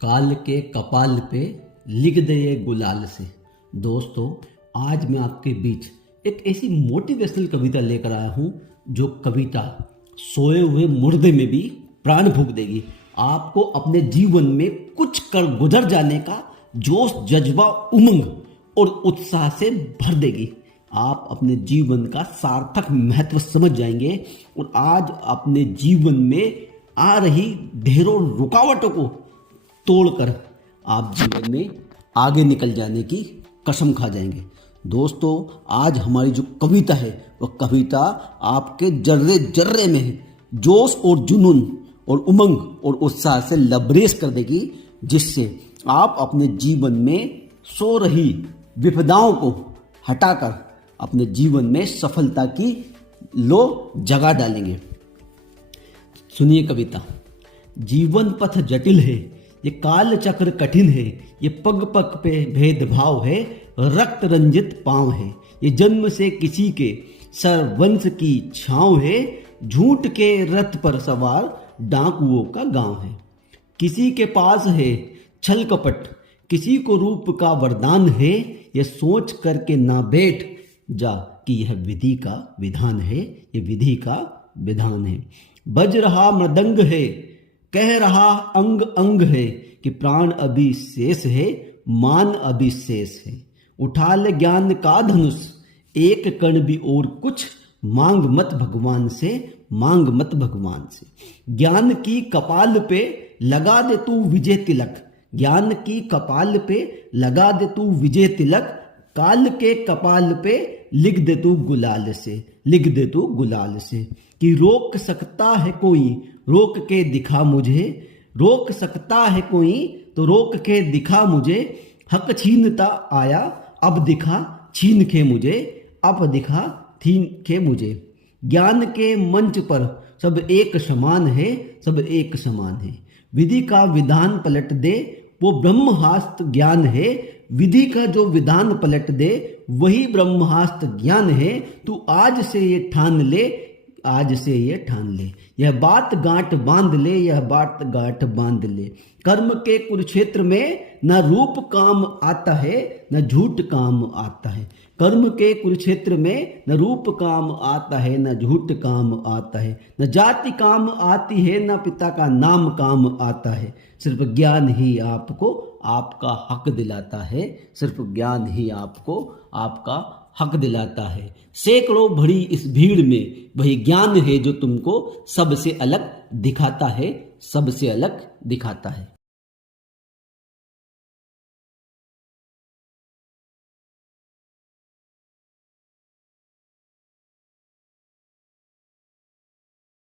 काल के कपाल पे लिख दे ये गुलाल से। दोस्तों, आज मैं आपके बीच एक ऐसी मोटिवेशनल कविता लेकर आया हूँ जो कविता सोए हुए मुर्दे में भी प्राण फूंक देगी। आपको अपने जीवन में कुछ कर गुजर जाने का जोश, जज्बा, उमंग और उत्साह से भर देगी। आप अपने जीवन का सार्थक महत्व समझ जाएंगे और आज अपने जीवन में आ रही ढेरों रुकावटों को तोड़कर आप जीवन में आगे निकल जाने की कसम खा जाएंगे। दोस्तों, आज हमारी जो कविता है वह कविता आपके जर्रे जर्रे में जोश और जुनून और उमंग और उत्साह से लबरेज कर देगी, जिससे आप अपने जीवन में सो रही विपदाओं को हटाकर अपने जीवन में सफलता की लो जगा डालेंगे। सुनिए कविता। जीवन पथ जटिल है, ये काल चक्र कठिन है, ये पग पग पे भेदभाव है, रक्त रंजित पांव है, ये जन्म से किसी के सरवंश की छांव है, झूठ के रथ पर सवार डाकुओं का गांव है। किसी के पास है छल कपट, किसी को रूप का वरदान है, ये सोच करके ना बैठ जा कि यह विधि का विधान है, ये विधि का विधान है। बज रहा मृदंग है, कह रहा अंग अंग है कि प्राण अभी शेष है, मान अभी शेष है। उठा ले ज्ञान का धनुष, एक कण भी और कुछ मांग मत भगवान से, मांग मत भगवान से। ज्ञान की कपाल पे लगा दे तू विजय तिलक, ज्ञान की कपाल पे लगा दे तू विजय तिलक, काल के कपाल पे लिख दे तू गुलाल से, लिख दे तू गुलाल से। कि रोक सकता है कोई, रोक के दिखा मुझे, रोक सकता है कोई तो रोक के दिखा मुझे। हक छीनता आया अब दिखा छीन के मुझे, अब दिखा छीन के मुझे। ज्ञान के मंच पर सब एक समान है, सब एक समान है। विधि का विधान पलट दे वो ब्रह्मास्त्र ज्ञान है, विधि का जो विधान पलट दे वही ब्रह्मास्त्र ज्ञान है। तू आज से ये ठान ले, आज से ये ठान ले, यह बात गांठ बांध ले, यह बात गांठ बांध ले। कर्म के कुरुक्षेत्र में न रूप काम आता है, न झूठ काम आता है। कर्म के कुरुक्षेत्र में न रूप काम आता है, न झूठ काम आता है। न जाति काम आती है, न पिता का नाम काम आता है। सिर्फ ज्ञान ही आपको आपका हक दिलाता है, सिर्फ ज्ञान ही आपको आपका हक दिलाता है। सैकड़ों भरी इस भीड़ में वही ज्ञान है जो तुमको सबसे अलग दिखाता है, सबसे अलग दिखाता है।